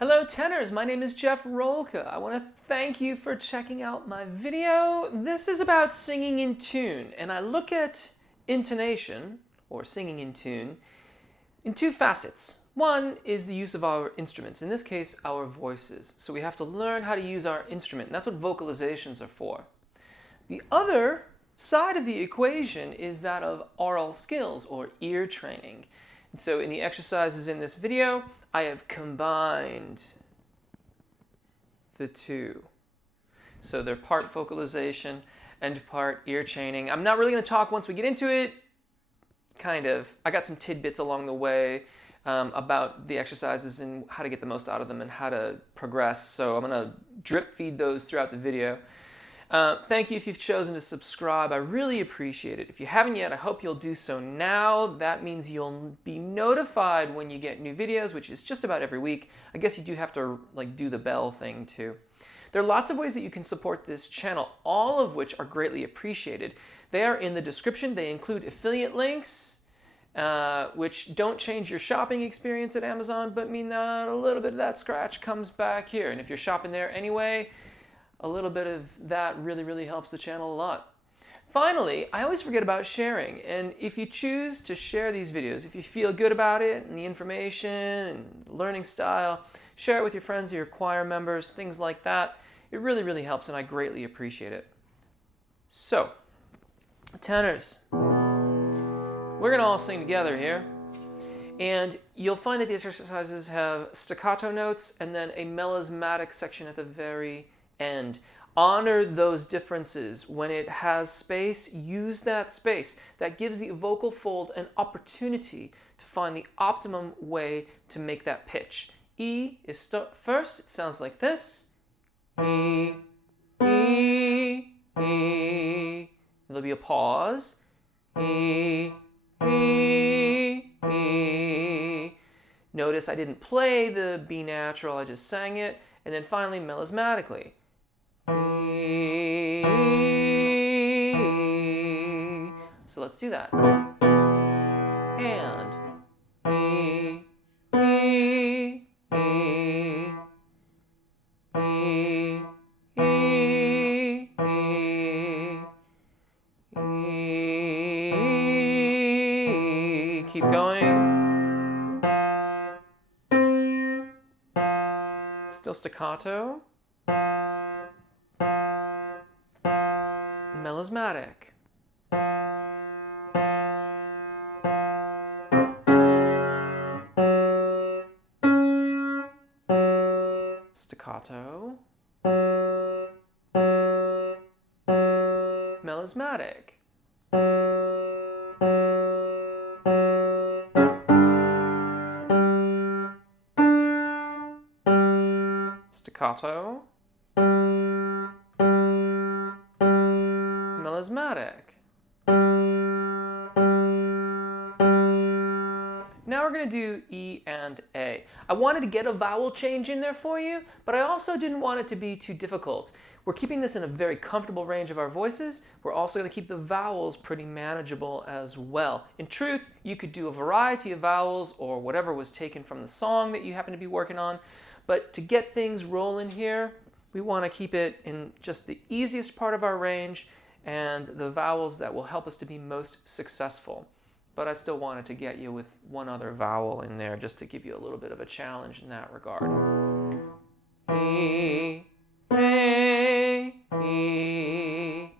Hello tenors, my name is Jeff Rolka. I want to thank you for checking out my video. This is about singing in tune, and I look at intonation, or singing in tune, in two facets. One is the use of our instruments, in this case our voices. So we have to learn how to use our instrument, and that's what vocalizations are for. The other side of the equation is that of oral skills, or ear training. And so in the exercises in this video, I have combined the two. So they're part vocalization and part ear training. I'm not really going to talk once we get into it. Kind of. I got some tidbits along the way about the exercises and how to get the most out of them and how to progress. So I'm going to drip feed those throughout the video. Thank you if you've chosen to subscribe. I really appreciate it. If you haven't yet, I hope you'll do so now. That means you'll be notified when you get new videos, which is just about every week. I guess you do have to do the bell thing too. There are lots of ways that you can support this channel, all of which are greatly appreciated. They are in the description. They include affiliate links, which don't change your shopping experience at Amazon, but mean that a little bit of that scratch comes back here. And if you're shopping there anyway, a little bit of that really helps the channel a lot. Finally, I always forget about sharing, and if you choose to share these videos, if you feel good about it and the information and learning style, share it with your friends or your choir members, things like that. It really helps, and I greatly appreciate it. So, tenors, we're going to all sing together here, and you'll find that these exercises have staccato notes and then a melismatic section at the very end. Honor those differences. When it has space, use that space. That gives the vocal fold an opportunity to find the optimum way to make that pitch. E is first. It sounds like this. E, E, E. There'll be a pause. E, E, E. Notice I didn't play the B natural, I just sang it. And then finally, melismatically. So let's do that. And E, E, E, E, E, E, E. Keep going. Still staccato. Melismatic. Staccato. Melismatic. Staccato. Melismatic. Now we're going to do E and A. I wanted to get a vowel change in there for you, but I also didn't want it to be too difficult. We're keeping this in a very comfortable range of our voices. We're also going to keep the vowels pretty manageable as well. In truth, you could do a variety of vowels or whatever was taken from the song that you happen to be working on, but to get things rolling here, we want to keep it in just the easiest part of our range and the vowels that will help us to be most successful. But I still wanted to get you with one other vowel in there just to give you a little bit of a challenge in that regard. E, A, E,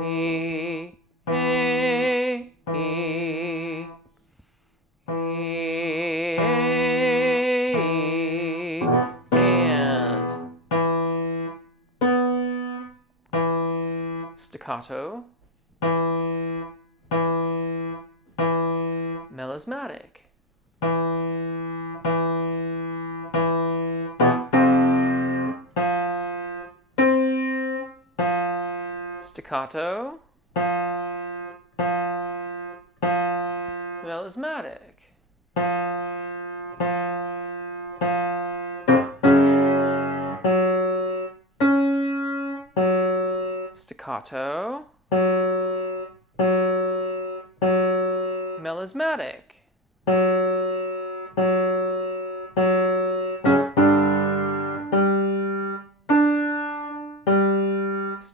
E, A, E, E, and staccato. Melismatic. Staccato. Melismatic. Staccato. Melismatic.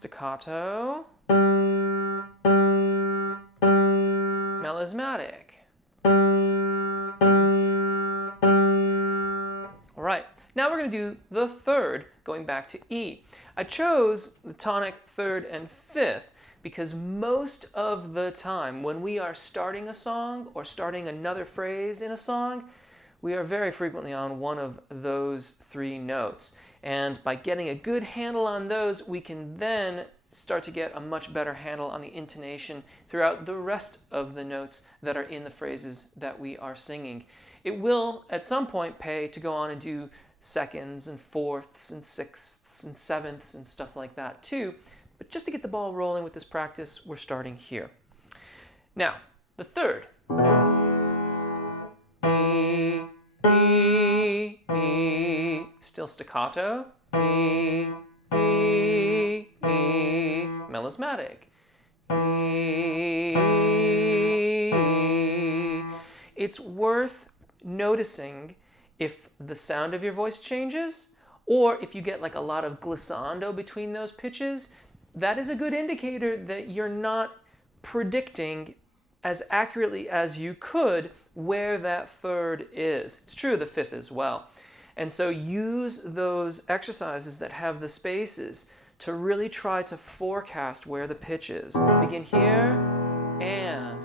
staccato, melismatic. All right, now we're going to do the third, going back to E. I chose the tonic third and fifth because most of the time when we are starting a song or starting another phrase in a song, we are very frequently on one of those three notes. And by getting a good handle on those, we can then start to get a much better handle on the intonation throughout the rest of the notes that are in the phrases that we are singing. It will, at some point, pay to go on and do seconds and fourths and sixths and sevenths and stuff like that too. But just to get the ball rolling with this practice, we're starting here. Now, the third. E, E, E. Still staccato. E, E, E. Melismatic. E. It's worth noticing if the sound of your voice changes, or if you get like a lot of glissando between those pitches. That is a good indicator that you're not predicting as accurately as you could where that third is. It's true of the fifth as well. And so use those exercises that have the spaces to really try to forecast where the pitch is. Begin here and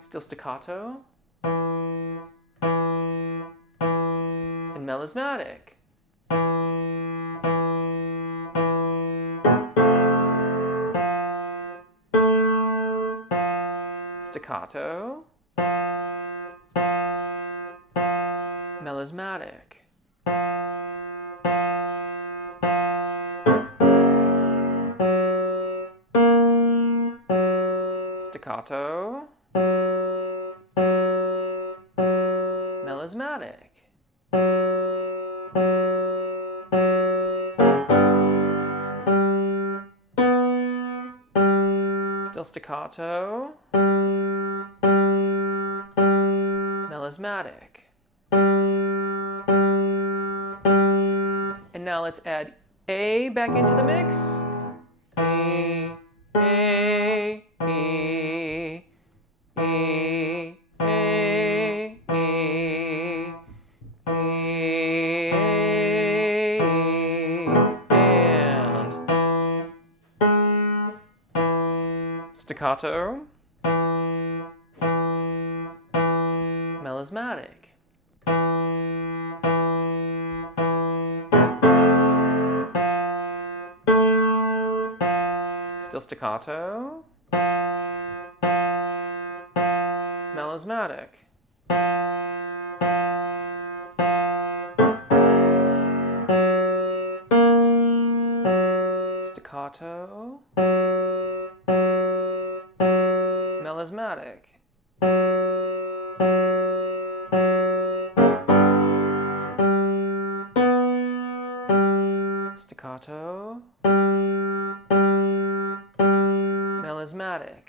still staccato and melismatic. Staccato, melismatic. Staccato, melismatic. Still staccato, melismatic. And now let's add A back into the mix. E, A, E, E, A, E, E, and staccato, melismatic. Still staccato, melismatic. Staccato, melismatic. Staccato, melismatic.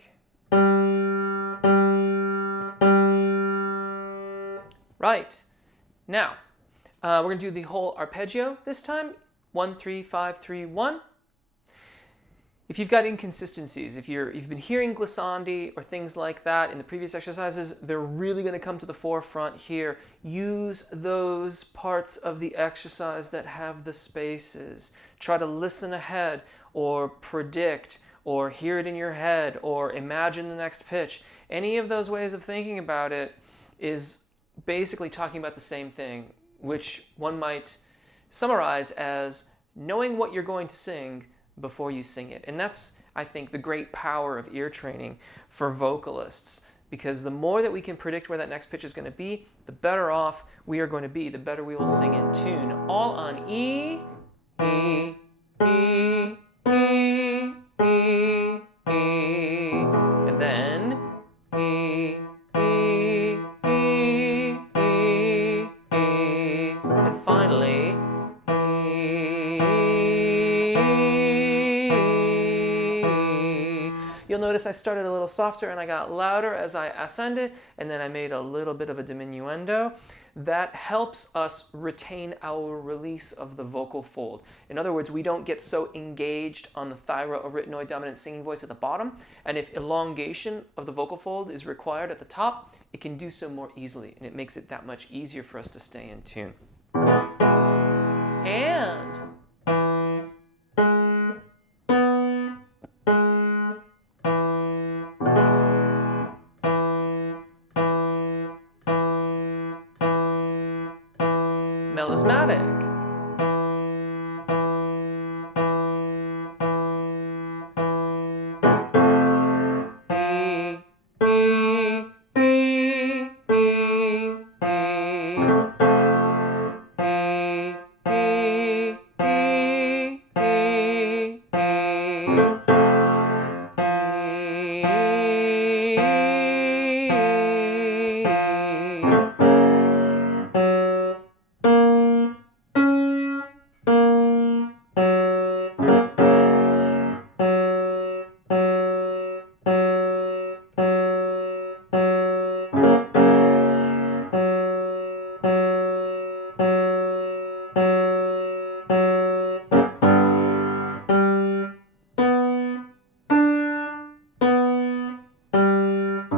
Right. Now, we're going to do the whole arpeggio this time. 1, 3, 5, 3, 1. If you've got inconsistencies, if you've been hearing glissandi or things like that in the previous exercises, they're really going to come to the forefront here. Use those parts of the exercise that have the spaces. Try to listen ahead or predict or hear it in your head or imagine the next pitch. Any of those ways of thinking about it is basically talking about the same thing, which one might summarize as knowing what you're going to sing before you sing it. And that's, I think, the great power of ear training for vocalists, because the more that we can predict where that next pitch is going to be, the better off we are going to be, the better we will sing in tune. All on E, E, E, E, E, E, and then E, E, E, E, E, and finally E. You'll notice Notice I started a little softer and I got louder as I ascended, and then I made a little bit of a diminuendo. That helps us retain our release of the vocal fold. In other words, we don't get so engaged on the thyroarytenoid dominant singing voice at the bottom, and if elongation of the vocal fold is required at the top, it can do so more easily, and it makes it that much easier for us to stay in tune. And melismatic.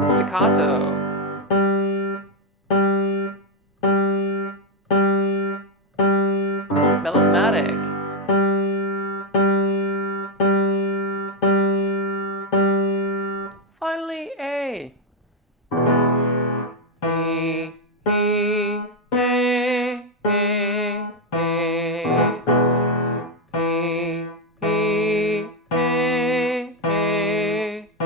Staccato. Melismatic. Finally, A. E, E, A, A, A. E, E, A, A, A.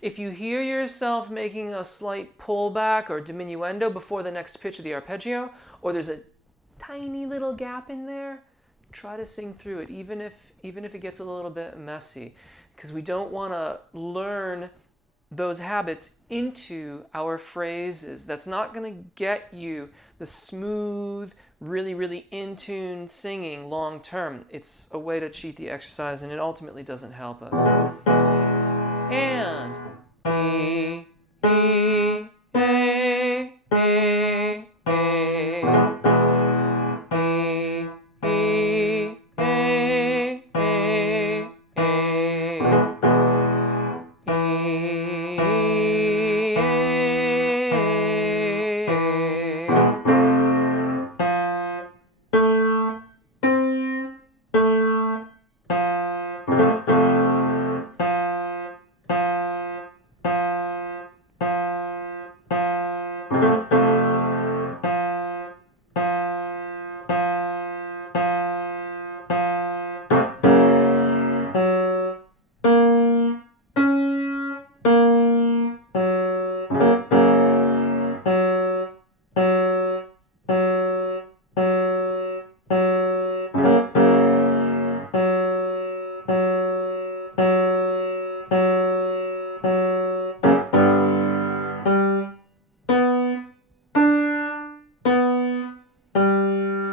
If you hear yourself making a slight pullback or diminuendo before the next pitch of the arpeggio, or there's a tiny little gap in there, try to sing through it, even if it gets a little bit messy, because we don't want to learn those habits into our phrases. That's not going to get you the smooth, really in tune singing long term. It's a way to cheat the exercise, and it ultimately doesn't help us. And E, E, A, A, A. E, E, A, A, A.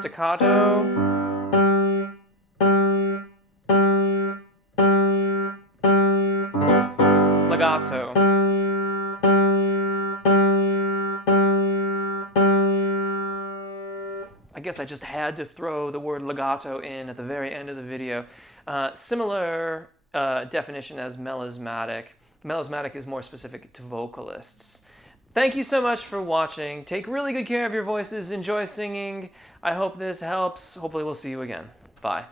Staccato. Legato. I guess I just had to throw the word legato in at the very end of the video. Similar definition as melismatic. Melismatic is more specific to vocalists. Thank you so much for watching. Take really good care of your voices. Enjoy singing. I hope this helps. Hopefully we'll see you again. Bye.